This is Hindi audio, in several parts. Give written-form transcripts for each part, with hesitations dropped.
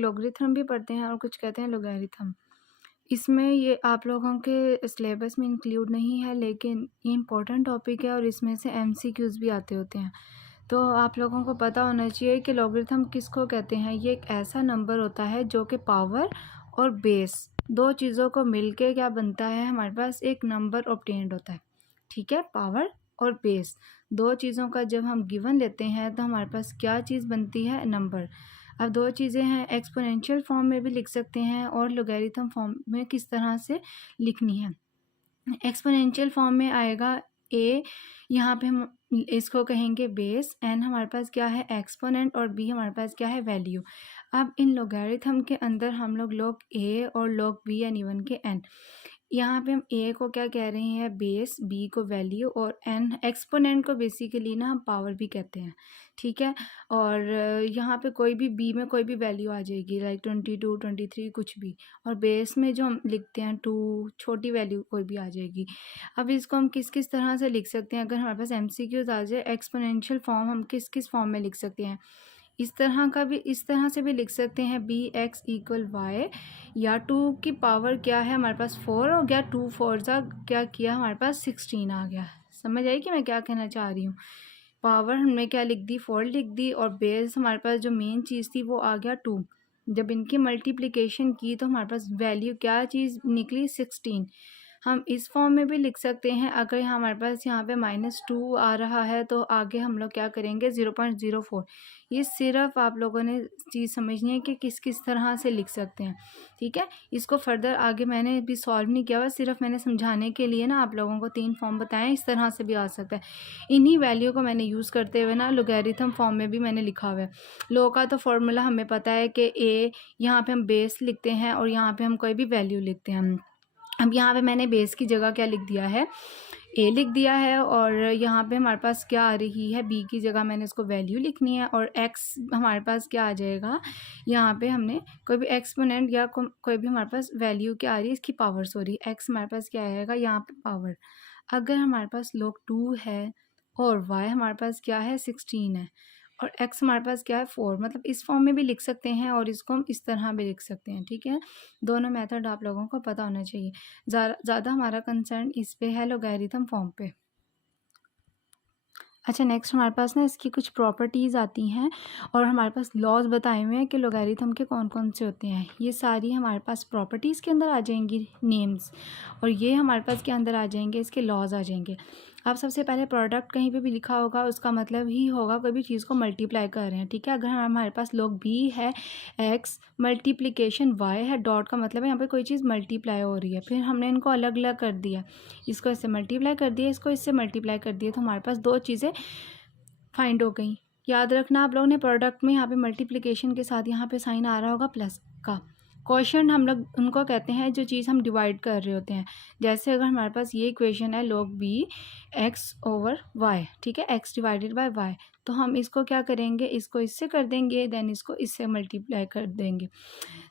लॉगरिथम भी पढ़ते हैं और कुछ कहते हैं लॉगरिथम। इसमें ये आप लोगों के सिलेबस में इंक्लूड नहीं है, लेकिन ये इम्पोर्टेंट टॉपिक है और इसमें से एमसीक्यूज़ भी आते होते हैं। तो आप लोगों को पता होना चाहिए कि लॉगरिथम किसको कहते हैं। ये एक ऐसा नंबर होता है जो कि पावर और बेस दो चीज़ों को मिलके क्या बनता है, हमारे पास एक नंबर ऑब्टेन्ड होता है। ठीक है, पावर और बेस दो चीज़ों का जब हम गिवन लेते हैं तो हमारे पास क्या चीज़ बनती है, नंबर। अब दो चीज़ें हैं, एक्सपोनेंशियल फॉर्म में भी लिख सकते हैं और लॉगरिथम फॉर्म में किस तरह से लिखनी है। एक्सपोनेंशियल फॉर्म में आएगा ए, यहाँ पे हम इसको कहेंगे बेस, एन हमारे पास क्या है, एक्सपोनेंट, और बी हमारे पास क्या है, वैल्यू। अब इन लॉगरिथम के अंदर हम लोग ए और लॉग बी यानी 1 के एन, यहाँ पे हम ए को क्या कह रहे हैं, बेस, बी को वैल्यू, और एन एक्सपोनेंट को बेसिकली ना हम पावर भी कहते हैं। ठीक है, और यहाँ पे कोई भी बी में कोई भी वैल्यू आ जाएगी, लाइक 22, 23 कुछ भी, और बेस में जो हम लिखते हैं 2 छोटी वैल्यू कोई भी आ जाएगी। अब इसको हम किस किस तरह से लिख सकते हैं, अगर हमारे पास एमसीक्यूज आ जाए, एक्सपोनेंशियल फॉर्म हम किस किस फॉर्म में लिख सकते हैं। इस तरह से भी लिख सकते हैं, बी एक्स इक्वल वाई, या 2 की पावर क्या है हमारे पास 4 हो गया, 2 4 सा क्या किया हमारे पास 16 आ गया। समझ आई कि मैं क्या कहना चाह रही हूँ। पावर हमने क्या लिख दी, 4 लिख दी, और बेस हमारे पास जो मेन चीज़ थी वो आ गया 2। जब इनकी मल्टीप्लिकेशन की तो हमारे पास वैल्यू क्या चीज़ निकली, 16। हम इस फॉर्म में भी लिख सकते हैं, अगर हमारे पास यहाँ पे -2 आ रहा है तो आगे हम लोग क्या करेंगे, 0.04। ये सिर्फ आप लोगों ने चीज़ समझनी है कि किस किस तरह से लिख सकते हैं। ठीक है, इसको फर्दर आगे मैंने भी सॉल्व नहीं किया हुआ, सिर्फ मैंने समझाने के लिए ना आप लोगों को 3 फॉर्म बताएं, इस तरह से भी आ सकता है। इन्हीं वैल्यू को मैंने यूज़ करते हुए ना लॉगरिथम फॉर्म में भी मैंने लिखा हुआ है। लो का तो फॉर्मूला हमें पता है कि ए, यहाँ पे हम बेस लिखते हैं और यहाँ पे हम कोई भी वैल्यू लिखते हैं। अब यहाँ पे मैंने बेस की जगह क्या लिख दिया है, ए लिख दिया है, और यहाँ पे हमारे पास क्या आ रही है, बी की जगह मैंने इसको वैल्यू लिखनी है, और एक्स हमारे पास क्या आ जाएगा, यहाँ पे हमने कोई भी एक्सपोनेंट या कोई भी हमारे पास वैल्यू क्या आ रही है, इसकी पावर, सॉरी एक्स हमारे पास क्या आएगा यहाँ पे पावर। अगर हमारे पास log 2 है और y हमारे पास क्या है 16 है, और x हमारे पास क्या है 4, मतलब इस फॉर्म में भी लिख सकते हैं और इसको हम इस तरह भी लिख सकते हैं। ठीक है, दोनों मेथड आप लोगों को पता होना चाहिए। ज़्यादा हमारा कंसर्न इस पे है लॉगरिथम फॉर्म पे। अच्छा, नेक्स्ट हमारे पास ना इसकी कुछ प्रॉपर्टीज़ आती हैं और हमारे पास लॉज बताए हुए हैं कि लॉगरिथम के कौन कौन से होते हैं। ये सारी हमारे पास प्रॉपर्टीज़ के अंदर आ जाएंगी, नेम्स, और ये हमारे पास के अंदर आ जाएंगे, इसके लॉज आ जाएंगे। अब सबसे पहले प्रोडक्ट कहीं पे भी लिखा होगा उसका मतलब ही होगा कोई भी चीज़ को मल्टीप्लाई कर रहे हैं। ठीक है, अगर हमारे पास log b है, x मल्टीप्लिकेशन y है, डॉट का मतलब है यहाँ पे कोई चीज़ मल्टीप्लाई हो रही है, फिर हमने इनको अलग अलग कर दिया, इसको इससे मल्टीप्लाई कर दिया, इसको इससे मल्टीप्लाई कर दिया, तो हमारे पास दो चीज़ें फाइंड हो गई। याद रखना आप लोगों ने, प्रोडक्ट में यहाँ पे मल्टीप्लिकेशन के साथ यहाँ पे साइन आ रहा होगा प्लस का। क्वेश्चन हम लोग उनको कहते हैं जो चीज़ हम डिवाइड कर रहे होते हैं। जैसे अगर हमारे पास ये इक्वेशन है log b x/y, ठीक है, x डिवाइडेड बाय y, तो हम इसको क्या करेंगे, इसको इससे कर देंगे, देन इसको इससे मल्टीप्लाई कर देंगे,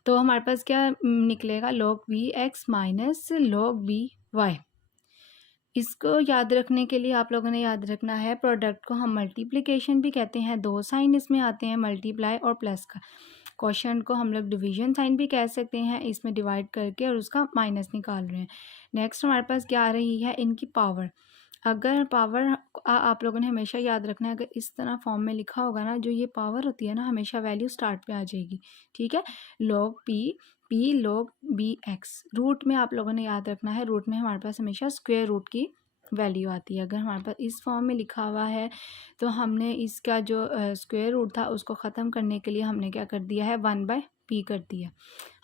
तो हमारे पास क्या निकलेगा, log b x minus log b y। इसको याद रखने के लिए आप लोगों ने याद रखना है, प्रोडक्ट को हम मल्टीप्लिकेशन भी कहते हैं, दो साइन इसमें आते हैं, मल्टीप्लाई और प्लस का। क्वेश्चन को हम लोग डिवीजन साइन भी कह सकते हैं, इसमें डिवाइड करके और उसका माइनस निकाल रहे हैं। नेक्स्ट हमारे पास क्या आ रही है, इनकी पावर। अगर पावर आप लोगों ने हमेशा याद रखना है, अगर इस तरह फॉर्म में लिखा होगा ना, जो ये पावर होती है ना, हमेशा वैल्यू स्टार्ट पे आ जाएगी। ठीक है, log p log b x, root में आप लोगों ने याद रखना है, रूट में हमारे पास हमेशा स्क्वायर रूट की वैल्यू आती है। अगर हमारे पास इस फॉर्म में लिखा हुआ है तो हमने इसका जो स्क्वायर रूट था उसको ख़त्म करने के लिए हमने क्या कर दिया है, 1/p कर दिया।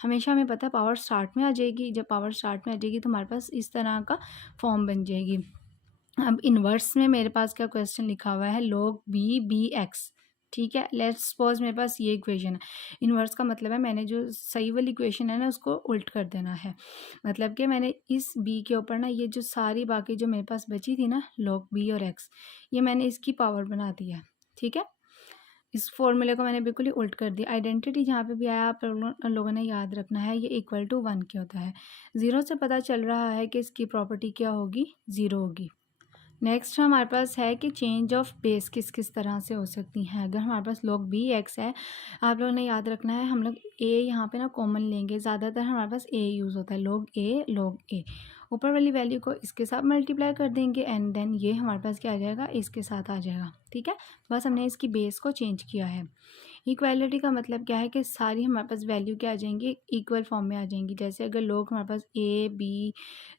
हमेशा हमें पता है पावर स्टार्ट में आ जाएगी, जब पावर स्टार्ट में आ जाएगी तो हमारे पास इस तरह का फॉर्म बन जाएगी। अब इन्वर्स में मेरे पास क्या क्वेश्चन लिखा हुआ है, log b x। ठीक है, लेट्स सपोज मेरे पास ये इक्वेशन है, इन्वर्स का मतलब है मैंने जो सही वाली इक्वेशन है ना उसको उल्ट कर देना है। मतलब कि मैंने इस b के ऊपर ना ये जो सारी बाकी जो मेरे पास बची थी ना log b और x, ये मैंने इसकी पावर बना दिया। ठीक है, इस फॉर्मूले को मैंने बिल्कुल ही उल्ट कर दिया। आइडेंटिटी जहाँ पे भी आया आप लोगों ने याद रखना है, ये इक्वल टू 1 के होता है। 0 से पता चल रहा है कि इसकी प्रॉपर्टी क्या होगी, 0 होगी। नेक्स्ट हमारे पास है कि चेंज ऑफ बेस किस किस तरह से हो सकती हैं। अगर हमारे पास log b x है, आप लोगों ने याद रखना है, हम लोग a यहाँ पे ना कॉमन लेंगे। ज़्यादातर हमारे पास a यूज़ होता है, log a। ऊपर वाली वैल्यू को इसके साथ मल्टीप्लाई कर देंगे एंड देन ये हमारे पास क्या आ जाएगा, इसके साथ आ जाएगा। ठीक है, बस हमने इसकी बेस को चेंज किया है। इक्वालिटी का मतलब क्या है कि सारी हमारे पास वैल्यू क्या आ जाएंगी, इक्वल फॉर्म में आ जाएंगी। जैसे अगर लोग हमारे पास a b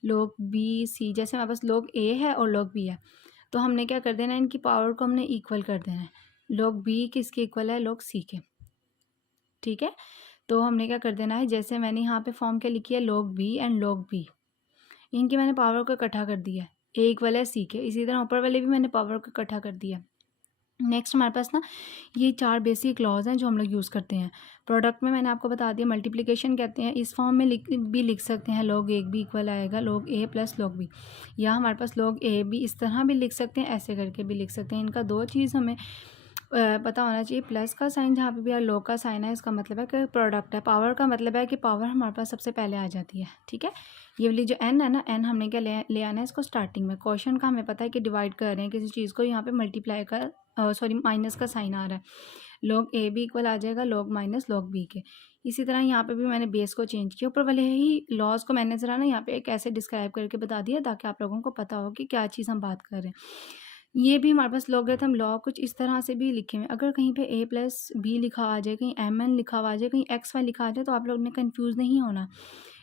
log b c, जैसे हमारे पास log a है और log b है, तो हमने क्या कर देना है, इनकी पावर को हमने इक्वल कर देना है। log b किसके इक्वल है, log c के। ठीक है, तो हमने क्या कर देना है, जैसे मैंने यहाँ पे फॉर्म क्या लिखी है, log b and log b, इनकी मैंने पावर को इकट्ठा कर दिया है, a इक्वल है c के। इसी तरह ऊपर वाले भी मैंने पावर को इकट्ठा कर दिया। नेक्स्ट हमारे पास ना ये 4 बेसिक लॉज हैं जो हम लोग यूज़ करते हैं। प्रोडक्ट में मैंने आपको बता दिया, मल्टीप्लिकेशन कहते हैं, इस फॉर्म में भी लिख सकते हैं, log a भी इक्वल आएगा log a plus log b, या हमारे पास log a भी इस तरह भी लिख सकते हैं, ऐसे करके भी लिख सकते हैं। इनका दो चीज़ हमें पता होना चाहिए, प्लस का साइन जहाँ पे भी है, log का साइन है, इसका मतलब है कि प्रोडक्ट है। पावर का मतलब है कि पावर हमारे पास सबसे पहले आ जाती है। ठीक है, ये वाली जो n है ना, n हमने क्या ले आना है इसको स्टार्टिंग में। क्वेश्चन का हमें पता है कि डिवाइड कर रहे हैं किसी चीज़ को, यहाँ पे मल्टीप्लाई का माइनस का साइन आ रहा है। log a भी इक्वल आ जाएगा log माइनस log b के। इसी तरह यहाँ पे भी मैंने बेस को चेंज किया। ऊपर वाले ही लॉज को मैंने ज़रा ना यहाँ पे एक ऐसे डिस्क्राइब करके बता दिया ताकि आप लोगों को पता हो कि क्या चीज़ हम बात कर रहे हैं। ये भी हमारे पास लॉगरिथम लॉ कुछ इस तरह से भी लिखे हुए हैं। अगर कहीं पे a प्लस बी लिखा आ जाए, कहीं mn लिखा हुआ आ जाए, कहीं xy लिखा आ जाए, तो आप लोग ने कंफ्यूज नहीं होना।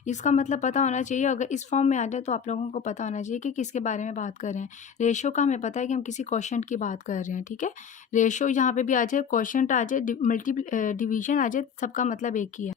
इसका मतलब पता होना चाहिए। अगर इस फॉर्म में आ जाए तो आप लोगों को पता होना चाहिए कि किसके बारे में बात कर रहे हैं। रेशो का हमें पता है कि हम किसी क्वोशंट की बात कर रहे हैं। ठीक है, रेशो यहाँ पे भी आ जाए, क्वोशंट आ जाए, डिवीजन आ जाए, सबका मतलब एक ही है।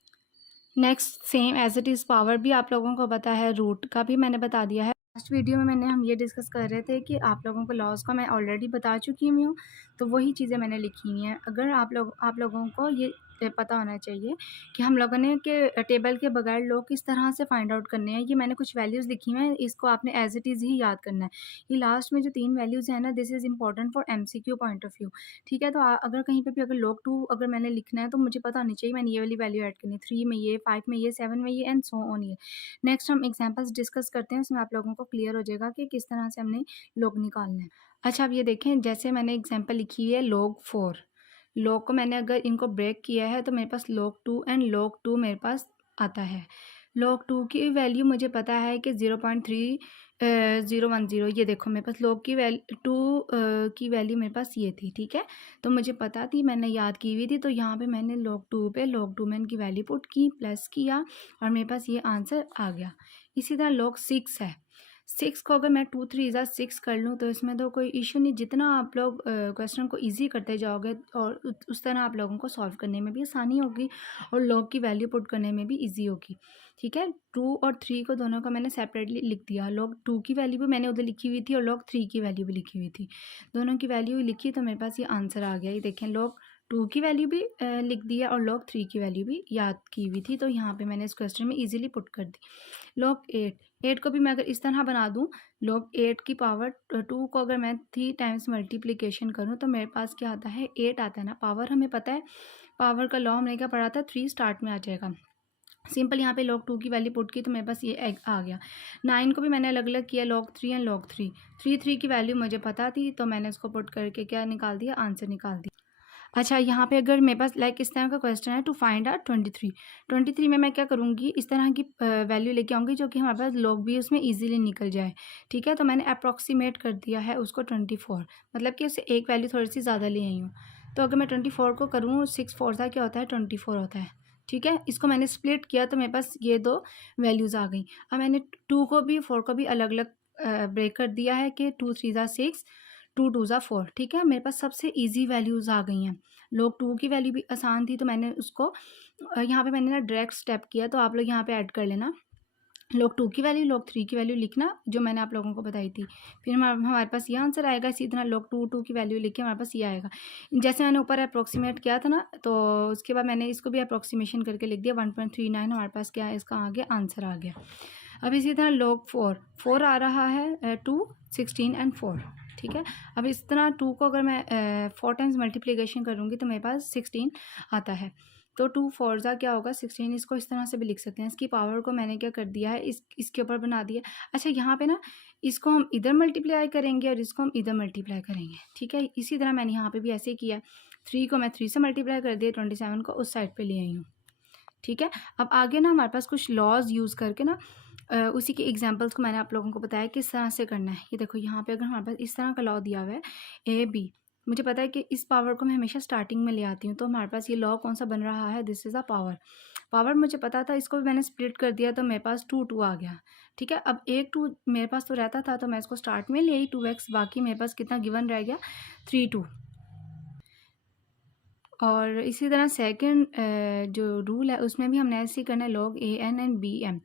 Next same as it is power भी आप लोगों को पता है, रूट का भी मैंने बता दिया है। लास्ट वीडियो में हम ये डिस्कस कर रहे थे कि आप लोगों को लॉज का मैं ऑलरेडी बता चुकी हूँ, तो वही चीज़ें मैंने लिखी हुई हैं। अगर आप लोगों को ये पता होना चाहिए कि हम लोगों ने कि टेबल के बगैर लोग किस तरह से फाइंड आउट करने हैं। ये मैंने कुछ वैल्यूज़ लिखी हुई हैं, इसको आपने एज इट इज़ ही याद करना है। ये लास्ट में जो 3 वैल्यूज़ हैं ना, this is important for MCQ point of view. ठीक है, तो अगर कहीं पे भी अगर log 2 अगर मैंने लिखना है तो मुझे पता होनी चाहिए मैंने ये वाली वैल्यू ऐड करनी है, 3 में ये, 5 में ये, 7 में ये एंड सो ऑन ये। नेक्स्ट हम एग्जांपल्स डिस्कस करते हैं, उसमें आप लोगों को क्लियर हो जाएगा कि किस तरह से हमने log निकालना है। अच्छा, अब ये देखें, जैसे मैंने एग्जांपल लिखी है log 4, log को मैंने अगर इनको ब्रेक किया है तो मेरे पास log 2 एंड log 2 मेरे पास आता है। log 2 की वैल्यू मुझे पता है कि 0.3010। ये देखो मेरे पास log की वैल्यू 2 की वैल्यू मेरे पास ये थी। ठीक है, तो मुझे पता थी, मैंने याद की हुई थी, तो यहाँ पे मैंने log 2 पे log 2 में इनकी वैल्यू पुट की, प्लस किया और मेरे पास ये आंसर आ गया। इसी तरह log 6 है, 6 को अगर मैं 2 3 ज़ा 6 कर लूँ तो इसमें तो कोई इशू नहीं। जितना आप लोग क्वेश्चन को इजी करते जाओगे और उस तरह आप लोगों को सॉल्व करने में भी आसानी होगी और log की वैल्यू पुट करने में भी इजी होगी। ठीक है, 2 और 3 को दोनों को मैंने सेपरेटली लिख दिया। log 2 की वैल्यू भी मैंने उधर लिखी हुई थी और log 3 की वैल्यू भी लिखी हुई थी। दोनों की वैल्यू लिखी तो मेरे पास ये आंसर आ गया। ये देखें, log 2 की वैल्यू भी लिख दिया और log 3 की वैल्यू भी याद की हुई थी, तो यहाँ पे मैंने इस क्वेश्चन में इजीली पुट कर दी। log 8 को भी मैं अगर इस तरह बना दूँ, log 8 की पावर 2 को अगर मैं 3 टाइम्स मल्टीप्लिकेशन करूँ तो मेरे पास क्या आता है, 8 आता है ना। पावर हमें पता है, पावर का लॉ हमने क्या पढ़ा था, 3 स्टार्ट में आ जाएगा। सिंपल यहाँ पे log 2 की वैल्यू पुट की तो मेरे पास ये आ गया। 9 को भी मैंने अलग अलग किया, log 3 एंड log 3। 3 की वैल्यू मुझे पता थी तो मैंने इसको पुट करके क्या निकाल दिया, आंसर निकाल दिया। अच्छा, यहाँ पे अगर मेरे पास इस तरह का क्वेश्चन है, टू फाइंड आउट 23 में मैं क्या करूँगी, इस तरह की वैल्यू लेके आऊँगी जो कि हमारे पास log भी उसमें इजीली निकल जाए। ठीक है, तो मैंने अप्रॉक्सीमेट कर दिया है उसको 24, मतलब कि उससे एक वैल्यू थोड़ी सी ज़्यादा ले आई हूँ। तो अगर मैं 24 को करूँ, 6 4 सा क्या होता है, 24 होता है। ठीक है, इसको मैंने स्प्लिट किया तो मेरे पास ये 2 वैल्यूज़ आ गई। अब मैंने 2 को भी 4 को भी अलग अलग ब्रेक कर दिया है कि 2 3 ज़ा 6, 2 2 ज़ा 4। ठीक है, मेरे पास सबसे इजी वैल्यूज़ आ गई हैं। log 2 की वैल्यू भी आसान थी तो मैंने उसको यहाँ पे मैंने ना डायरेक्ट स्टेप किया, तो आप लोग यहाँ पे ऐड कर लेना log 2 की वैल्यू, log 3 की वैल्यू लिखना जो मैंने आप लोगों को बताई थी। फिर हमारे पास ये आंसर आएगा। इसी तरह log 2 की वैल्यू लिख के हमारे पास ये आएगा। जैसे मैंने ऊपर अप्रोक्सीमेट किया था ना, तो उसके बाद मैंने इसको भी अप्रोक्सीमेशन करके लिख दिया, 1.39 हमारे पास क्या है, इसका आ गया, आंसर आ गया। अब इसी तरह log 4 आ रहा है, 2 16 एंड 4। ठीक है, अब इस तरह 2 को अगर मैं 4 टाइम्स मल्टीप्लिकेशन करूँगी तो मेरे पास 16 आता है। तो 2 4 ज़ा क्या होगा 16, इसको इस तरह से भी लिख सकते हैं। इसकी पावर को मैंने क्या कर दिया है, इसके ऊपर बना दिया। अच्छा यहाँ पे ना इसको हम इधर मल्टीप्लाई करेंगे और इसको हम इधर मल्टीप्लाई करेंगे, ठीक है। इसी तरह मैंने यहाँ पे भी ऐसे ही किया, 3 को मैं 3 से मल्टीप्लाई कर दिया, 27 को उस साइड पे ले आई हूँ, ठीक है। अब आगे ना हमारे पास कुछ लॉज यूज़ करके ना उसी के एग्जांपल्स को मैंने आप लोगों को बताया किस तरह से करना है। ये देखो यहाँ पे अगर हमारे पास इस तरह का लॉ दिया हुआ है ए बी, मुझे पता है कि इस पावर को मैं हमेशा स्टार्टिंग में ले आती हूँ, तो हमारे पास ये लॉ कौन सा बन रहा है, this is a power. Power मुझे पता था, इसको भी मैंने स्प्लिट कर दिया तो मेरे पास 2 2 आ गया, ठीक है। अब एक 2 मेरे पास तो रहता था, तो मैं इसको स्टार्ट में ले आई 2x, बाकी मेरे पास कितना गिवन रह गया 3 2। और इसी तरह सेकंड जो रूल है उसमें भी हमने ऐसे ही करना है, log a n and b m।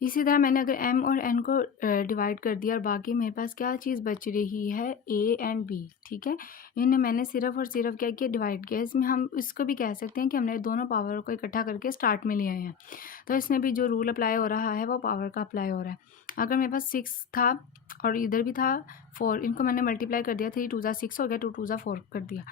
इसी तरह मैंने अगर m और n को डिवाइड कर दिया और बाकी मेरे पास क्या चीज़ बच रही है a एंड b, ठीक है। इन्हें मैंने सिर्फ और सिर्फ क्या किया, डिवाइड किया। इसमें हम इसको भी कह सकते हैं कि हमने दोनों पावर को इकट्ठा करके स्टार्ट में ले आए हैं, तो इसमें भी जो रूल अप्लाई हो रहा है वो पावर का अप्लाई हो रहा है। अगर मेरे पास 6 था और इधर भी था 4, इनको मैंने मल्टीप्लाई कर दिया, 3 2 ज़ा 6 हो गया, 2 2 ज़ा 4 कर दिया,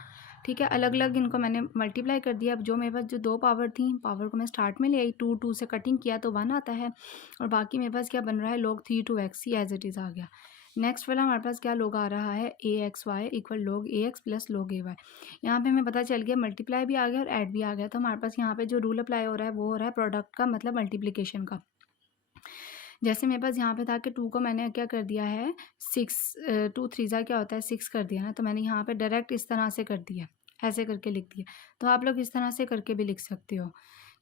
ठीक है। अलग अलग इनको मैंने मल्टीप्लाई कर दिया। अब जो मेरे पास जो 2 पावर थी, पावर को मैं स्टार्ट में ले आई, 2 2 से कटिंग किया तो 1 आता है, और बाकी मेरे पास क्या बन रहा है, log 3 2x ही एज इट इज़ आ गया। नेक्स्ट वाला हमारे पास क्या log आ रहा है, ax/y equal log ax plus log ay। यहाँ पे हमें पता चल गया मल्टीप्लाई भी आ गया और ऐड भी आ गया, तो हमारे पास यहाँ पे जो रूल अप्लाई हो रहा है वो हो रहा है प्रोडक्ट का, मतलब मल्टीप्लिकेशन का। जैसे मेरे पास यहाँ पे था कि 2 को मैंने क्या कर दिया है 6, 2 3 ज़ा क्या होता है 6 कर दिया ना, तो मैंने यहाँ पे डायरेक्ट इस तरह से कर दिया, ऐसे करके लिख दिया। तो आप लोग इस तरह से करके भी लिख सकते हो,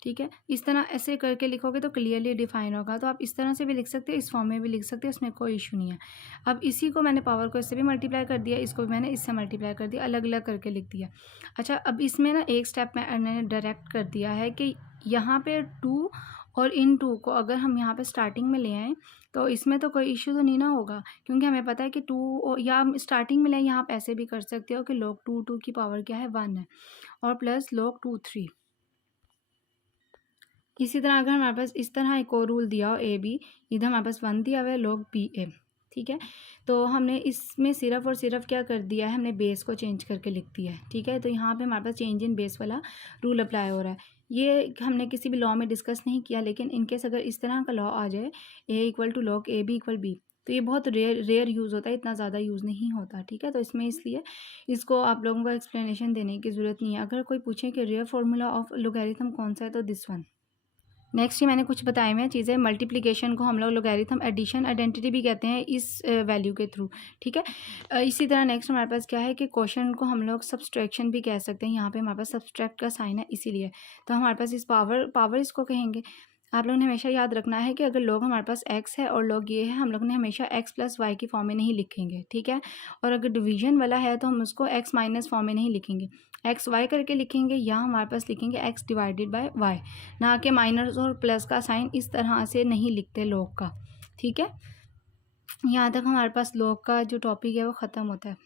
ठीक है। इस तरह ऐसे करके लिखोगे तो क्लियरली डिफाइन होगा। तो आप इस तरह से भी लिख सकते हो, इस फॉर्म में भी लिख सकते हो, इसमें कोई इशू नहीं है। अब इसी को मैंने पावर को इससे भी मल्टीप्लाई कर दिया, इसको भी मैंने इससे मल्टीप्लाई कर दिया, अलग अलग करके लिख दिया। अच्छा, अब इसमें ना एक स्टेप मैंने डायरेक्ट कर दिया है कि यहाँ पे 2 और इन 2 को अगर हम यहाँ पे स्टार्टिंग में ले आएँ तो इसमें तो कोई इश्यू तो नहीं ना होगा, क्योंकि हमें पता है कि 2 या हम स्टार्टिंग में लें, यहाँ आप ऐसे भी कर सकते हो कि log 2 2 की पावर क्या है 1 है, और प्लस log 2 3। इसी तरह अगर हमारे पास इस तरह एक और रूल दिया हो ए बी, इधर हमारे पास 1 दिया हुआ है log b a, ठीक है। तो हमने इसमें सिर्फ और सिर्फ क्या कर दिया है, हमने बेस को चेंज करके लिख दिया है, ठीक है। तो यहाँ पे हमारे पास चेंज इन बेस वाला रूल अप्लाई हो रहा है। ये हमने किसी भी लॉ में डिस्कस नहीं किया, लेकिन इनकेस अगर इस तरह का लॉ आ जाए a equal to log a b equal b, तो ये बहुत रेयर यूज़ होता है, इतना ज़्यादा यूज़ नहीं होता, ठीक है। तो इसमें इसलिए इसको आप लोगों को एक्सप्लेनेशन देने की ज़रूरत नहीं है। अगर कोई पूछे कि रेयर फार्मूला ऑफ लोगैरिथम कौन सा है, तो दिस वन। नेक्स्ट ही मैंने कुछ बताए हुए चीज़ें, मल्टीप्लिकेशन को हम लोग लोगैरिथम एडिशन आइडेंटिटी भी कहते हैं इस वैल्यू के थ्रू, ठीक है। इसी तरह नेक्स्ट हमारे पास क्या है कि क्वेश्चन को हम लोग सब्सट्रैक्शन भी कह सकते हैं। यहाँ पे हमारे पास सब्सट्रैक्ट का साइन है, इसीलिए तो हमारे पास इस पावर इसको कहेंगे। आप लोगों ने हमेशा याद रखना है कि अगर लोग हमारे पास x है और लोग ये है, हम लोग ने हमेशा x प्लस वाई की फॉर्म में नहीं लिखेंगे, ठीक है। और अगर डिवीजन वाला है तो हम उसको x माइनस फॉर्म में नहीं लिखेंगे, एक्स वाई करके लिखेंगे, या हमारे पास लिखेंगे x डिवाइडेड बाय y, ना कि माइनस और प्लस का साइन इस तरह से नहीं लिखते लोग का, ठीक है। यहाँ तक हमारे पास लोग का जो टॉपिक है वो ख़त्म होता है।